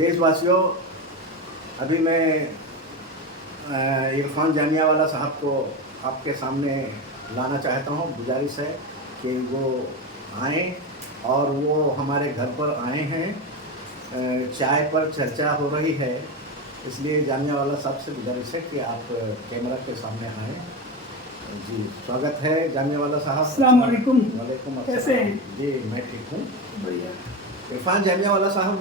देशवासियों, अभी मैं इरफान जामियावाला साहब को आपके सामने लाना चाहता हूँ। गुजारिश है कि वो आएँ और वो हमारे घर पर आए हैं। चाय पर चर्चा हो रही है, इसलिए जामियावाला साहब से गुजारिश है कि आप कैमरा के सामने आएँ। जी, स्वागत है जामियावाला साहब। अस्सलाम वालेकुम। वालेकुम अस्सलाम। कैसे हैं? जी, मैं ठीक हूँ। बढ़िया। इरफान जामियावाला साहब,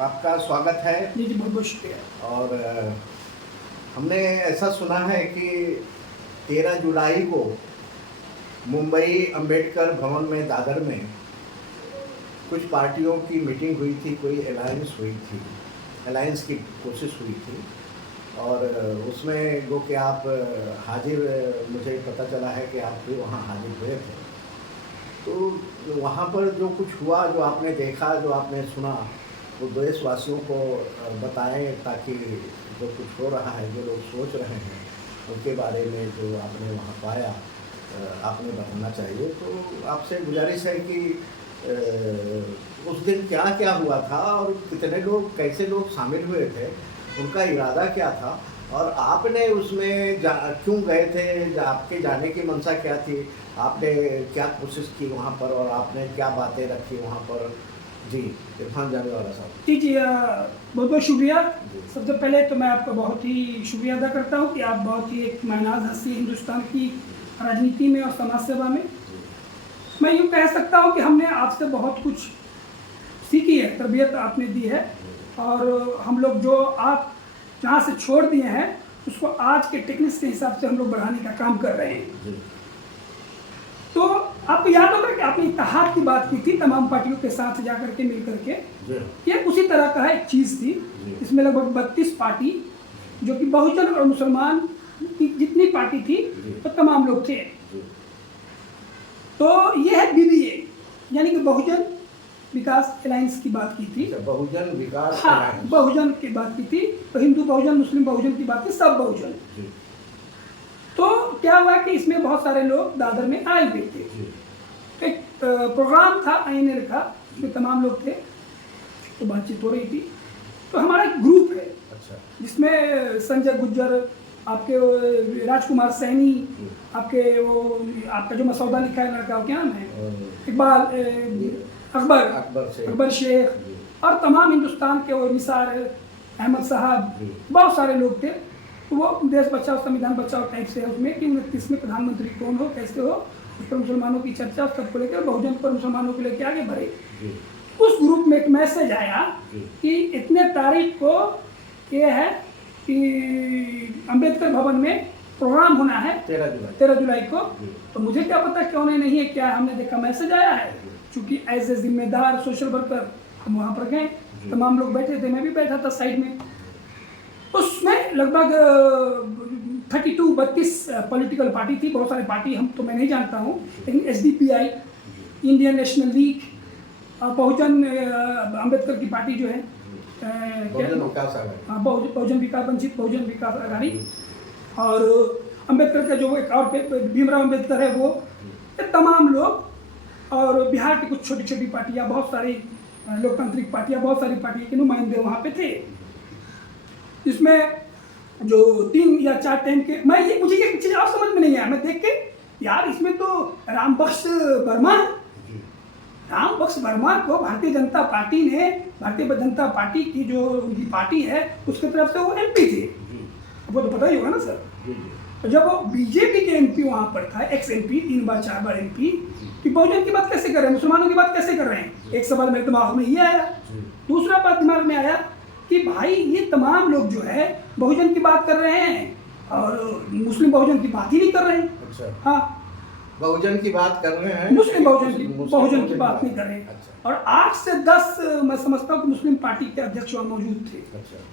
आपका स्वागत है। जी जी, बहुत बहुत शुक्रिया। और हमने ऐसा सुना है कि 13 जुलाई को मुंबई अंबेडकर भवन में दादर में कुछ पार्टियों की मीटिंग हुई थी, कोई अलायंस हुई थी, अलायंस की कोशिश हुई थी और उसमें वो कि आप हाजिर, मुझे पता चला है कि आप भी वहाँ हाजिर हुए थे। तो वहाँ पर जो कुछ हुआ, जो आपने देखा, जो आपने सुना, वो देशवासियों को बताएं ताकि जो कुछ हो रहा है, जो लोग सोच रहे हैं उनके बारे में जो आपने वहाँ पाया आपने बताना चाहिए। तो आपसे गुजारिश है कि उस दिन क्या क्या हुआ था और कितने लोग, कैसे लोग शामिल हुए थे, उनका इरादा क्या था और आपने उसमें क्यों गए थे, आपके जाने की मंशा क्या थी, आपने क्या कोशिश की वहाँ पर और आपने क्या बातें रखी वहाँ पर। जी, इरफान जामियावाला साहब। जी जी, बहुत बहुत शुक्रिया। सबसे पहले तो मैं आपका बहुत ही शुक्रिया अदा करता हूँ कि आप बहुत ही एक मायनाज हस्ती हिंदुस्तान की राजनीति में और समाज सेवा में। मैं यूँ कह सकता हूँ कि हमने आपसे बहुत कुछ सीखी है, तरबियत आपने दी है और हम लोग जो आप जहाँ से छोड़ दिए हैं उसको आज के टेक्निक्स के हिसाब से हम लोग बढ़ाने का काम कर रहे हैं। तो आपको याद होगा कि आपने इत्तेहाद की बात की थी, तमाम पार्टियों के साथ जाकर के मिल करके। ये उसी तरह का एक चीज़ थी। इसमें लगभग 32 पार्टी, जो कि बहुजन और मुसलमान की जितनी पार्टी थी तो तमाम लोग थे। तो ये है BBA, यानी कि बहुजन विकास अलायंस की बात की थी। बहुजन विकास, हाँ, बहुजन की बात की थी। तो हिंदू बहुजन, मुस्लिम बहुजन की बात थी, सब बहुजन। तो क्या हुआ कि इसमें बहुत सारे लोग दादर में आए हुए थे। तो एक प्रोग्राम था INL का, उसमें तमाम लोग थे, तो बातचीत हो रही थी। तो हमारा एक ग्रुप है जिसमें संजय गुज्जर, आपके राजकुमार सैनी, आपके वो आपका जो मसौदा लिखा है लड़का, क्या नाम है, इकबाल, अकबर शेख और तमाम हिंदुस्तान के वो निसार अहमद साहब, बहुत सारे लोग थे। तो वो देश बचाओ संविधान बचाओ टाइप से है उसमें कि 29 में प्रधानमंत्री कौन हो, कैसे हो, उस पर मुसलमानों की चर्चा, सबको लेकर बहुजन पर मुसलमानों को लेकर आगे बढ़े। उस ग्रुप में एक मैसेज आया कि इतने तारीख को ये है कि अंबेडकर भवन में प्रोग्राम होना है 13 जुलाई को। तो मुझे क्या पता क्यों नहीं है, क्या हमने देखा मैसेज आया है, क्योंकि एज ए जिम्मेदार सोशल वर्कर हम वहाँ पर गए, तमाम लोग बैठे थे, मैं भी बैठा था साइड में। उसमें लगभग 32 पॉलिटिकल पार्टी थी, बहुत सारी पार्टी, हम तो मैं नहीं जानता हूँ, लेकिन SDPI, इंडियन नेशनल लीग, बहुजन अम्बेडकर की पार्टी जो है, बहुजन विकास, वंचित बहुजन विकास आघाड़ी, और अम्बेडकर का जो एक और भीमराव अम्बेडकर है वो, ये तमाम लोग, और बिहार की कुछ छोटी छोटी पार्टियाँ, बहुत सारी लोकतांत्रिक पार्टियाँ, बहुत सारी पार्टियों के नुमाइंदे वहाँ पे थे। इसमें जो 3 या 4 टाइम के, मुझे ये चीज़ और समझ में नहीं आया, मैं देख के यार इसमें तो रामबख्श वर्मा को भारतीय जनता पार्टी ने, भारतीय जनता पार्टी की जो उनकी पार्टी है उसकी तरफ से वो MP थे, वो तो पता ही होगा ना सर। जब वो BJP के MP वहाँ पर था, ex-MP, 3 बार 4 बार MP, कि बहुजन की बात कैसे कर रहे हैं, मुसलमानों की बात कैसे कर रहे हैं, एक सवाल मेरे दिमाग में ये आया। दूसरा बात दिमाग में आया कि भाई ये तमाम लोग जो है बहुजन की बात कर रहे हैं और मुस्लिम बहुजन की बात ही नहीं कर रहे हैं। हाँ, बहुजन की बात कर रहे हैं, मुस्लिम बहुजन की बात नहीं कर रहे हैं। और 8 से 10 मैं समझता हूँ कि मुस्लिम पार्टी के अध्यक्ष वहाँ मौजूद थे।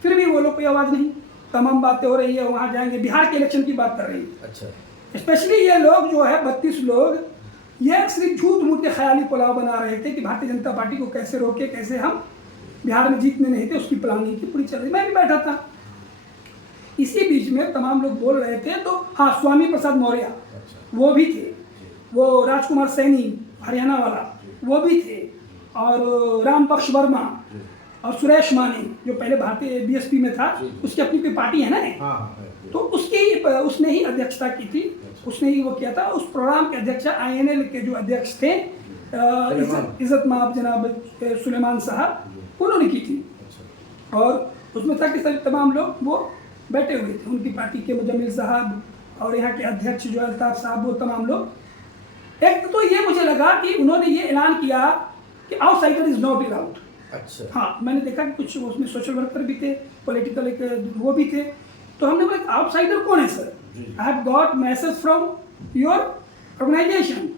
फिर भी वो लोग कोई आवाज़ नहीं, तमाम बातें हो रही है, वहाँ जाएंगे, बिहार के इलेक्शन की बात कर रही है। स्पेशली ये लोग जो है 32 लोग, ये सिर्फ झूठ मूठ के ख्याली पुलाव बना रहे थे कि भारतीय जनता पार्टी को कैसे रोके, कैसे हम बिहार में जीतने नहीं थे, उसकी प्लानिंग की पूरी चल रही। मैं भी बैठा था, इसी बीच में तमाम लोग बोल रहे थे। तो हाँ, स्वामी प्रसाद मौर्य वो भी थे, वो राजकुमार सैनी हरियाणा वाला वो भी थे, और रामबख्श वर्मा, और सुरेश माने जो पहले भारतीय बीएसपी में था, जी। उसकी अपनी कोई पार्टी है ना, हाँ है। तो उसने ही अध्यक्षता की थी, उसने ही वो किया था। उस प्रोग्राम के अध्यक्ष आईएनएल के जो अध्यक्ष थे इज्जत माब जनाब सुलेमान साहब, उन्होंने की थी। अच्छा। और उसमें था कि सभी तमाम लोग वो बैठे हुए थे, उनकी पार्टी के मुजम्मिल साहब और यहाँ के अध्यक्ष जो अल्ताफ साहब, वो तमाम लोग। एक तो ये मुझे लगा कि उन्होंने ये ऐलान किया कि आउटसाइडर इज नॉट अलाउड। अच्छा। हाँ, मैंने देखा कि कुछ उसमें सोशल वर्कर भी थे, पॉलिटिकल एक वो भी थे, तो हमने बोला आउटसाइडर कौन है sir? I have got message from your organisation,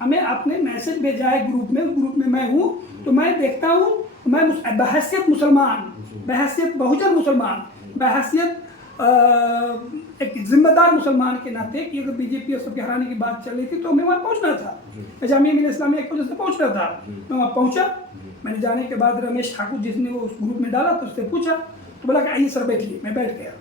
हमें आपने मैसेज भेजा है ग्रुप में मैं हूँ, तो मैं देखता हूँ, मैं बहैसियत मुसलमान, बहैसियत बहुजन मुसलमान, बहैसियत एक जिम्मेदार मुसलमान के नाते कि अगर बीजेपी और सबके हराने की बात चल रही थी तो हमें वहाँ पहुँचना था। मैं जामिया मिल्लत इस्लामिया एक वजह से पहुँच रहा था, मैं वहाँ पहुँचा। मैंने जाने के बाद रमेश ठाकुर जिसने वो उस ग्रुप में डाला तो उससे पूछा, तो बोला कि आइए सर बैठिए। मैं बैठ गया।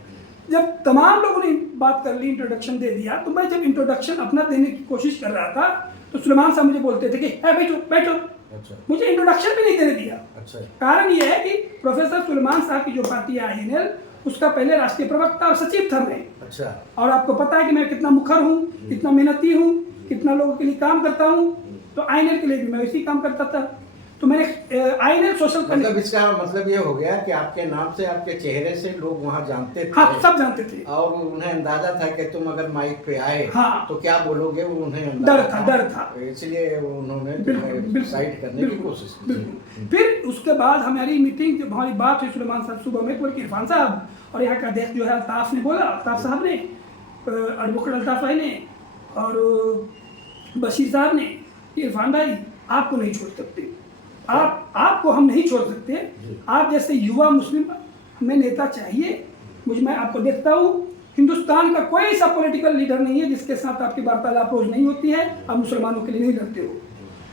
जब तमाम लोगों ने बात कर ली, इंट्रोडक्शन दे दिया, तो मैं जब इंट्रोडक्शन अपना देने की कोशिश कर रहा था तो सुलेमान साहब मुझे बोलते थे कि बैठो बैठो। अच्छा। मुझे इंट्रोडक्शन भी नहीं देने दिया। अच्छा। कारण ये है कि प्रोफेसर सुलेमान साहब की जो पार्टी है आईएनएल, उसका पहले राष्ट्रीय प्रवक्ता और सचिव था मैं। अच्छा। और आपको पता है कि मैं कितना मुखर हूँ, कितना मेहनती हूँ, कितना लोगों के लिए काम करता हूँ, तो आईएनएल के लिए भी मैं वैसे ही काम करता था। तो मैंने आईएनएल सोशल मतलब इसका मतलब ये हो गया कि आपके नाम से, आपके चेहरे से लोग वहाँ जानते थे। हाँ, सब जानते थे और उन्हें अंदाजा था कि तुम अगर माइक पे आए हाँ, तो क्या बोलोगे, वो उन्हें डर था। इसलिए उन्होंने साइड करने की कोशिश की। फिर उसके बाद हमारी मीटिंग, जब हमारी बात हुई सुलेमान साहब सुबह में, बोल के इरफान साहब और यहाँ का अध्यक्ष जो है अल्ताफ ने बोला, अल्ताफ साहब ने, एडवोकेट अल्ताफ भाई ने और बशीर साहब ने, कि इरफान भाई आपको नहीं छोड़ सकते, आपको हम नहीं छोड़ सकते, आप जैसे युवा मुस्लिम हमें नेता चाहिए। मैं आपको देखता हूँ, हिंदुस्तान का कोई ऐसा पॉलिटिकल लीडर नहीं है जिसके साथ आपकी वार्तालाप रोज नहीं होती है, आप मुसलमानों के लिए नहीं लड़ते हो,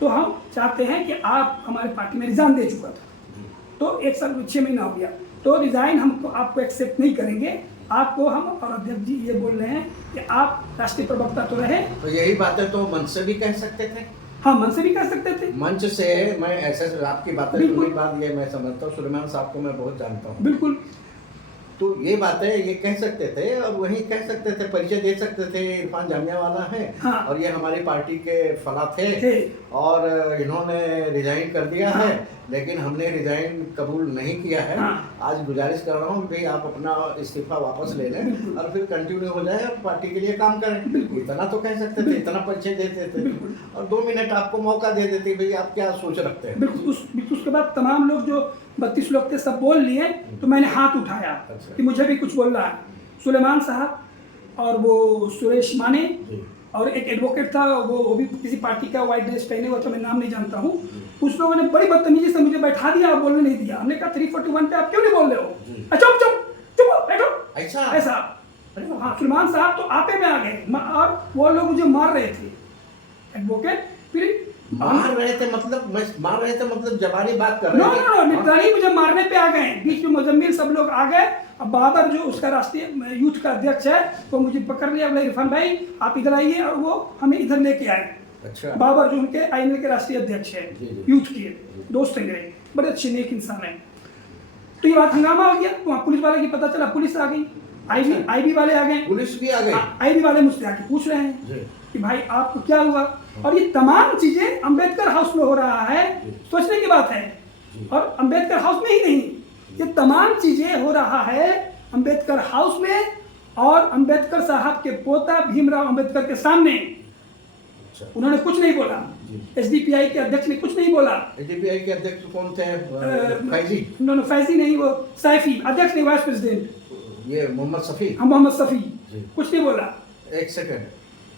तो हम चाहते हैं कि आप हमारे पार्टी में रिजाइन दे चुका था, तो 1 साल 6 महीना हो गया, तो रिजाइन हम आपको एक्सेप्ट नहीं करेंगे। आपको हम और अध्यक्ष जी ये बोल रहे हैं कि आप राष्ट्रीय प्रवक्ता तो रहे। तो यही बातें तो मंच से भी कह सकते थे। हाँ, मंच से भी कह सकते थे। मंच से मैं ऐसे आपकी बातें सुनी, बात ये मैं समझता हूँ, सुलेमान साहब को मैं बहुत जानता हूँ। बिल्कुल। तो ये बातें ये कह सकते थे और वही कह सकते थे, परिचय दे सकते थे, इरफान जामिया वाला है। हाँ। और ये हमारी पार्टी के फला थे और इन्होंने रिजाइन कर दिया है, लेकिन हमने रिजाइन कबूल नहीं किया है। हाँ। आज गुजारिश कर रहा हूँ भाई आप अपना इस्तीफा वापस ले लें और फिर कंटिन्यू हो जाए और पार्टी के लिए काम करें। इतना तो कह सकते थे, इतना परिचय देते थे और 2 मिनट आपको मौका दे देते भाई आप क्या सोच रखते हैं। बिल्कुल। उसके बाद तमाम लोग जो 32 लोग थे सब बोल लिए, तो मैंने हाथ उठाया कि मुझे भी कुछ बोलना है। सुलेमान साहब और वो सुरेश माने और एक एडवोकेट था, वो भी किसी पार्टी का वाइट ड्रेस पहने हुआ था, मैं नाम नहीं जानता हूँ। उस लोगों ने बड़ी बदतमीजी से मुझे बैठा दिया और बोलने नहीं दिया। हमने कहा 341 पे आप क्यों नहीं बोल रहे हो? चुप बैठो। ऐसा हाँ, सुलेमान साहब तो आपे में आ गए और वो लोग मुझे मार रहे थे। एडवोकेट फिर मार रहे थे मतलब जबानी बात कर रहे थे। नो, निगरानी मुझे मारने पे आ गए। बीच में मुजम्मिल सब लोग आ गए। अब बाबर जो उसका राष्ट्रीय यूथ का अध्यक्ष है, वो मुझे पकड़ लिया, बोला इरफान भाई आप इधर आइए, और वो हमें इधर लेके आए। अच्छा। बाबर जो उनके आईएनएल के राष्ट्रीय अध्यक्ष है, यूथ के दोस्त हैं मेरे, बड़े अच्छे नेक इंसान है। तो ये बात हंगामा हो गया, वहाँ पुलिस वाले की पता चला, पुलिस आ गई, आईबी वाले आ गए, पुलिस भी आ गई। आईबी वाले मुझसे आके पूछ रहे हैं कि भाई आपको क्या हुआ, और ये तमाम चीजें अंबेडकर हाउस में हो रहा है। सोचने की बात है, और अंबेडकर हाउस में ही नहीं, ये तमाम चीजें हो रहा है अंबेडकर हाउस में और अंबेडकर साहब के पोता भीमराव अंबेडकर के सामने। उन्होंने कुछ नहीं बोला। एसडीपीआई के अध्यक्ष ने कुछ नहीं बोला। एसडीपीआई के अध्यक्ष कौन थे? फैजी? नो, फैजी नहीं, वो सैफी अध्यक्ष नहीं, वाइस प्रेसिडेंट ये मोहम्मद सफ़ी। हाँ, मोहम्मद सफ़ी कुछ नहीं बोला। एक सेकंड,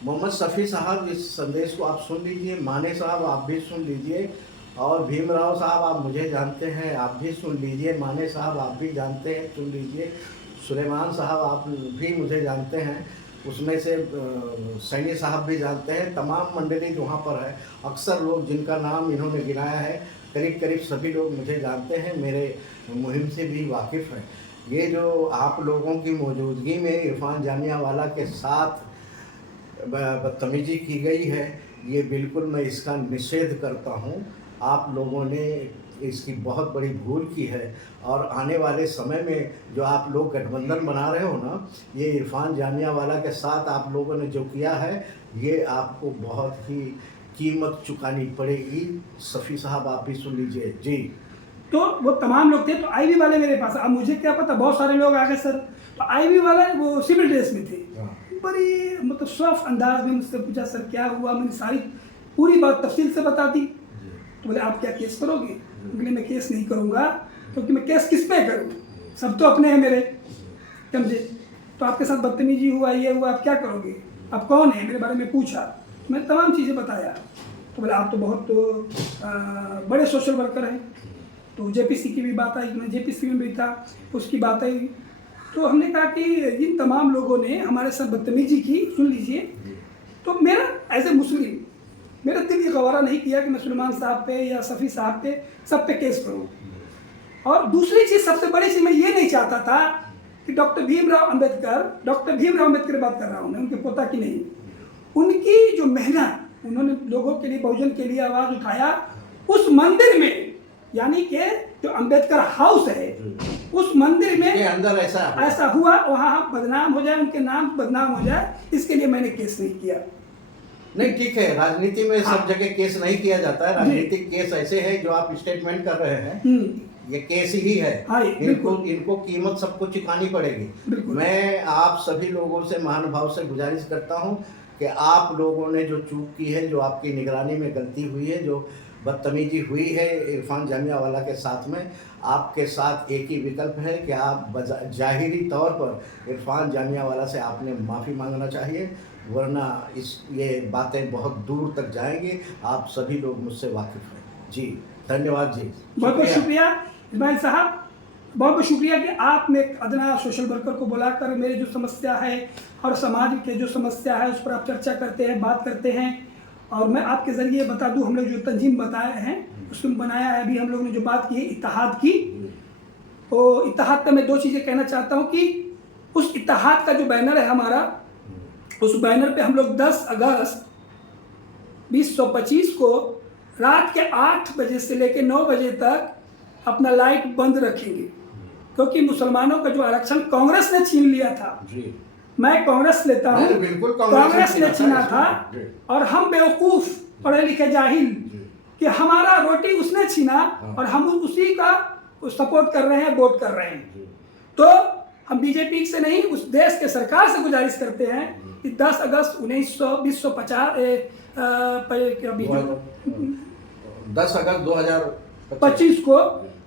मोहम्मद सफ़ी साहब इस संदेश को आप सुन लीजिए, माने साहब आप भी सुन लीजिए, और भीमराव साहब आप मुझे जानते हैं, आप भी सुन लीजिए, माने साहब आप भी जानते हैं, सुन लीजिए, सुलेमान साहब आप भी मुझे जानते हैं, उसमें से सैनी साहब भी जानते हैं, तमाम मंडली जो वहाँ पर है, अक्सर लोग जिनका नाम इन्होंने गिनाया है, करीब करीब सभी लोग मुझे जानते हैं, मेरे मुहिम से भी वाकिफ़ हैं। ये जो आप लोगों की मौजूदगी में इरफान जामिया वाला के साथ बदतमीजी की गई है, ये बिल्कुल मैं इसका निषेध करता हूँ। आप लोगों ने इसकी बहुत बड़ी भूल की है। और आने वाले समय में जो आप लोग गठबंधन बना रहे हो ना, ये इरफान जामिया वाला के साथ आप लोगों ने जो किया है, ये आपको बहुत ही कीमत चुकानी पड़ेगी। सफ़ी साहब आप भी सुन लीजिए जी। तो वो तमाम लोग थे, तो आईवी वाले मेरे पास, अब मुझे क्या पता, बहुत सारे लोग आ गए सर। तो आईवी वाले वो सिविल ड्रेस में थे, बड़ी मतलब सॉफ्ट अंदाज में मुझसे पूछा, सर क्या हुआ, मैंने सारी पूरी बात तफसील से बता दी। तो बोले आप क्या केस करोगे? बोले मैं केस नहीं करूँगा, क्योंकि मैं केस किस पे करूँ, सब तो अपने हैं मेरे, समझे। तो आपके साथ बदतमीजी हुआ, ये हुआ, आप क्या करोगे, आप कौन है, मेरे बारे में पूछा, मैं तमाम चीज़ें बताया। तो बोले आप तो बहुत बड़े सोशल वर्कर हैं। तो जेपीसी की भी बात आई, मैं जेपीसी में भी था, उसकी बात आई। तो हमने कहा कि इन तमाम लोगों ने हमारे साथ बदतमीजी की, सुन लीजिए। तो मेरा एज ए मुस्लिम मेरा दिल ये गवारा नहीं किया कि मैं सुलेमान साहब पे या सफ़ी साहब पे सब पे केस करूँ। और दूसरी चीज़, सबसे बड़ी चीज़, मैं ये नहीं चाहता था कि डॉक्टर भीमराव अंबेडकर की बात कर रहा हूँ मैं, उनके पोता की नहीं, उनकी जो मेहनत, उन्होंने लोगों के लिए, बहुजन के लिए आवाज़ उठाया उस मंदिर में, यानी कि जो अंबेडकर हाउस है उस मंदिर में अंदर ऐसा हुआ, वहाँ बदनाम हो जाए, उनके नाम बदनाम हो जाए, इसके लिए मैंने केस नहीं किया। नहीं, ठीक है, राजनीति में सब जगह केस नहीं किया जाता है। राजनीतिक केस ऐसे है जो आप स्टेटमेंट कर रहे हैं, ये केस ही है। इनको कीमत सबको चुकानी पड़ेगी। मैं आप सभी लोगों से, महानुभाव से गुजारिश करता हूं कि आप लोगों ने जो चूक की है, जो आपकी निगरानी में गलती हुई है, जो बदतमीजी हुई है इरफान जामिया वाला के साथ में, आपके साथ एक ही विकल्प है कि आप जाहिरी तौर पर इरफान जामिया वाला से आपने माफ़ी मांगना चाहिए, वरना ये बातें बहुत दूर तक जाएंगी। आप सभी लोग मुझसे वाकिफ़ हैं जी। धन्यवाद जी, बहुत बहुत शुक्रिया इस्माइल साहब, बहुत बहुत शुक्रिया कि आपने एक अदना सोशल वर्कर को बुलाकर मेरी जो समस्या है और समाज के जो समस्या है उस पर आप चर्चा करते हैं, बात करते हैं। और मैं आपके ज़रिए बता दूं, हम लोग जो तंजीम बताए हैं, उसमें बनाया है, अभी हम लोग ने जो बात की है इत्तेहाद की, तो इत्तेहाद का मैं दो चीज़ें कहना चाहता हूं कि उस इत्तेहाद का जो बैनर है हमारा, उस बैनर पे हम लोग 10 अगस्त 2025 को रात के 8 बजे से लेकर 9 बजे तक अपना लाइट बंद रखेंगे, क्योंकि मुसलमानों का जो आरक्षण कांग्रेस ने छीन लिया था जी। मैं कांग्रेस लेता हूँ, कांग्रेस ने छीना था, और हम बेवकूफ़ पढ़े लिखे जाहिल कि हमारा रोटी उसने छीना और हम उसी का सपोर्ट कर रहे हैं, वोट कर रहे हैं। तो हम बीजेपी से नहीं, उस देश के सरकार से गुजारिश करते हैं कि 10 अगस्त 10 अगस्त 2025 को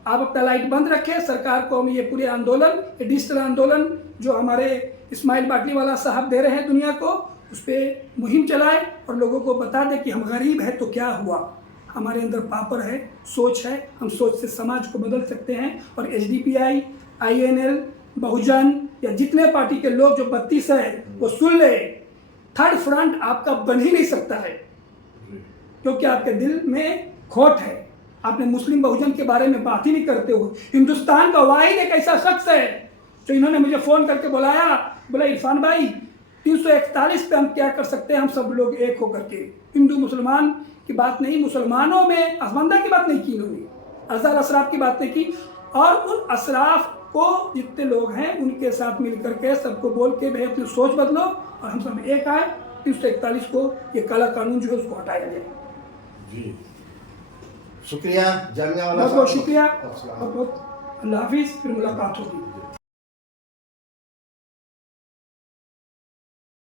आप अपना लाइट बंद रखें। सरकार को हम ये पूरे आंदोलन, ये डिजिटल आंदोलन जो हमारे इस्माइल बाटलीवाला साहब दे रहे हैं दुनिया को, उस पर मुहिम चलाए और लोगों को बता दें कि हम गरीब हैं तो क्या हुआ, हमारे अंदर पावर है, सोच है, हम सोच से समाज को बदल सकते हैं। और एसडीपीआई, INL, बहुजन या जितने पार्टी के लोग जो 32 है वो सुन ले, थर्ड फ्रंट आपका बन ही नहीं सकता है, क्योंकि आपके दिल में खोट है, आपने मुस्लिम बहुजन के बारे में बात ही नहीं करते हो। हिंदुस्तान का वाहिद एक ऐसा शख्स है जो इन्होंने मुझे फ़ोन करके बुलाया, बोला इरफान भाई 341 पे हम क्या कर सकते हैं, हम सब लोग एक होकर के, हिंदू मुसलमान की बात नहीं, मुसलमानों में असमंदा की बात नहीं की इन्होंने, अज़हर अशराफ की बात नहीं की, और उन अशराफ को जितने लोग हैं उनके साथ मिल करके सबको बोल के भाई अपनी सोच बदलो और हम सब एक आए, 341 को ये काला कानून जो है उसको हटाया जाए जी। शुक्रिया जामिया वाला, बहुत बहुत शुक्रिया, बहुत बहुत अल्लाह हाफिज़, फिर मुलाकात होगी।